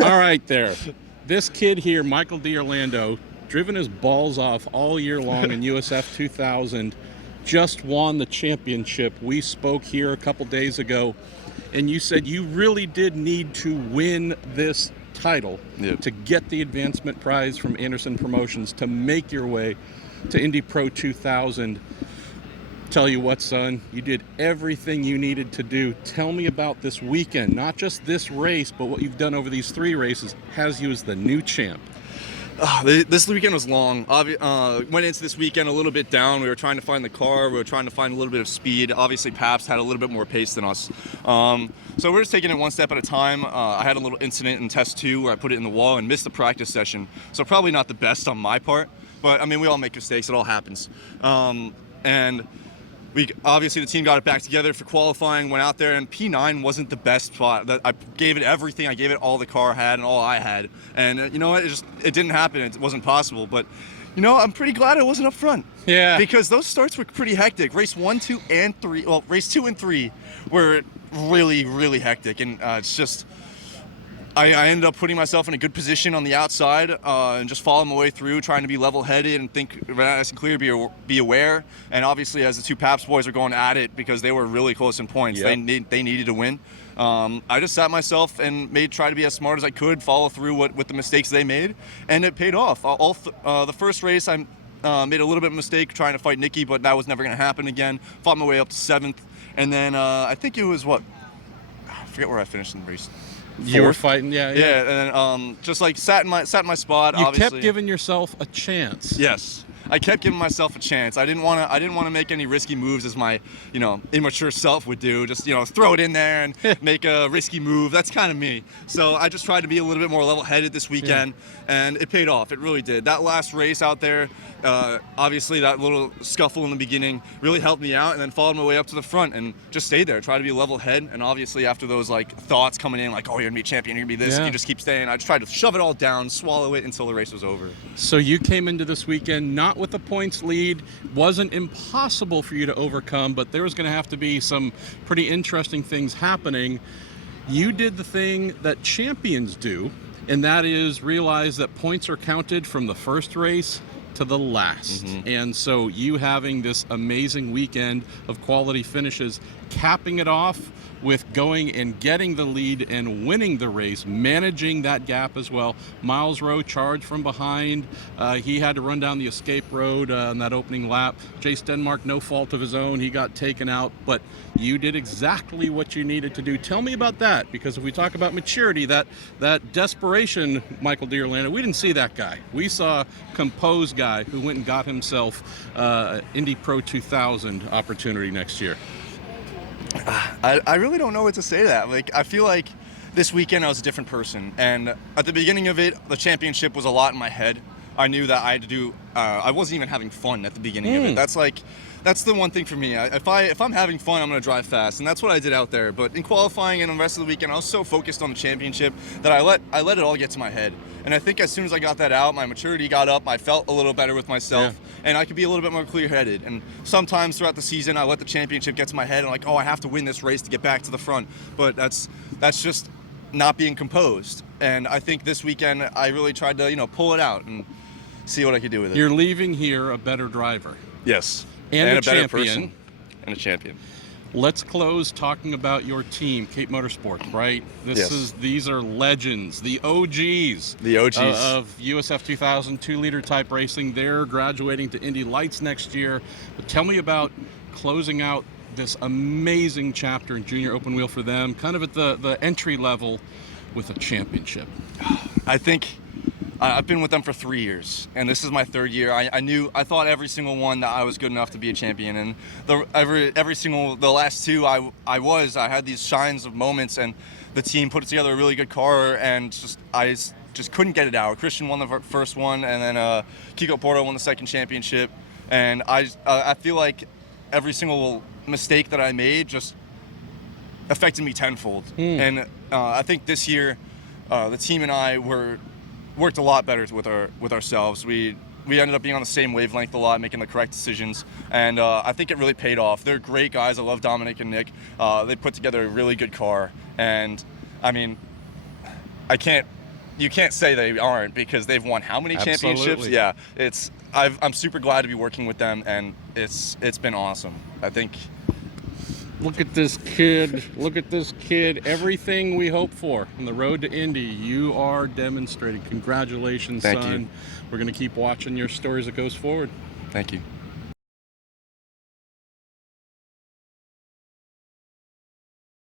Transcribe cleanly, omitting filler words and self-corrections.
All right, there. This kid here, Michael D'Orlando, driven his balls off all year long in USF2000, just won the championship. We spoke here a couple days ago, and you said you really did need to win this title to get the advancement prize from Andersen Promotions to make your way to Indy Pro 2000. Tell you what, son, you did everything you needed to do. Tell me about this weekend, not just this race, but what you've done over these 3 races has you as the new champ. This weekend was long. Went into this weekend a little bit down. We were trying to find the car. We were trying to find a little bit of speed. Obviously, Pabst had a little bit more pace than us. So we're just taking it one step at a time. I had a little incident in test 2 where I put it in the wall and missed the practice session. So probably not the best on my part, but I mean, we all make mistakes. It all happens. And obviously the team got it back together for qualifying, went out there, and P9 wasn't the best spot. I gave it everything. I gave it all the car had and all I had. And you know what? It didn't happen. It wasn't possible. But you know, I'm pretty glad it wasn't up front. Yeah. Because those starts were pretty hectic. Race 1, 2, and 3. Well, race 2 and 3 were really, really hectic. And it's just, I ended up putting myself in a good position on the outside and just following my way through, trying to be level-headed and think nice and clear, be aware. And obviously, as the 2 Pabst boys are going at it because they were really close in points, they needed to win. I just sat myself and tried to be as smart as I could, follow through with the mistakes they made, and it paid off. The first race, I made a little bit of a mistake trying to fight Nicky, but that was never going to happen again. Fought my way up to 7th, and then I think it was I forget where I finished in the race. You were fighting, yeah. And then just like sat in my spot. You obviously. kept giving yourself a chance. Yes, I kept giving myself a chance. I didn't want to make any risky moves as my immature self would do. Just throw it in there and make a risky move. That's kind of me. So I just tried to be a little bit more level-headed this weekend, and it paid off. It really did. That last race out there, obviously that little scuffle in the beginning really helped me out, and then followed my way up to the front and just stayed there. Try to be level-head, and obviously after those thoughts coming in like, oh, you're gonna be champion, you're gonna be this, and you just keep staying. I just tried to shove it all down, swallow it until the race was over. So you came into this weekend not with a points lead. Wasn't impossible for you to overcome, but there was going to have to be some pretty interesting things happening. You did the thing that champions do, and that is realize that points are counted from the first race to the last. And so you having this amazing weekend of quality finishes, capping it off with going and getting the lead and winning the race, managing that gap as well. Miles Rowe charged from behind. He had to run down the escape road on that opening lap. Jace Denmark, no fault of his own. He got taken out, but you did exactly what you needed to do. Tell me about that, because if we talk about maturity, that desperation, Michael D'Orlando, we didn't see that guy. We saw a composed guy who went and got himself Indy Pro 2000 opportunity next year. I really don't know what to say to that. I feel like this weekend I was a different person, and at the beginning of it, the championship was a lot in my head. I knew that I had to do. I wasn't even having fun at the beginning of it. That's the one thing for me. If I'm having fun, I'm going to drive fast, and that's what I did out there. But in qualifying and the rest of the weekend, I was so focused on the championship that I let it all get to my head. And I think as soon as I got that out, my maturity got up. I felt a little better with myself, and I could be a little bit more clear-headed. And sometimes throughout the season, I let the championship get to my head, and oh, I have to win this race to get back to the front. But that's just not being composed. And I think this weekend, I really tried to pull it out and see what I could do with it. You're leaving here a better driver. Yes. And a better champion. person. And a champion. Let's close talking about your team, Cape Motorsports, right? These are legends, the OGs. The OGs. Of USF2000 2-liter type racing. They're graduating to Indy Lights next year. But tell me about closing out this amazing chapter in junior open wheel for them, kind of at the entry level with a championship. I think I've been with them for 3 years, and this is my 3rd year. I thought every single one that I was good enough to be a champion, and the last 2 I had these shines of moments, and the team put together a really good car, and I just couldn't get it out. Christian won the first one, and then Kiko Porto won the second championship, and I feel like every single mistake that I made just affected me tenfold. And I think this year the team and I worked a lot better with ourselves. We ended up being on the same wavelength a lot, making the correct decisions, and I think it really paid off. They're great guys. I love Dominic and Nick. They put together a really good car, and I mean, you can't say they aren't, because they've won how many championships? Absolutely. Yeah, I'm super glad to be working with them, and it's been awesome. I think. Look at this kid. Look at this kid. Everything we hope for on the road to Indy, you are demonstrating. Congratulations, Thank son. you. We're going to keep watching your stories as it goes forward. Thank you.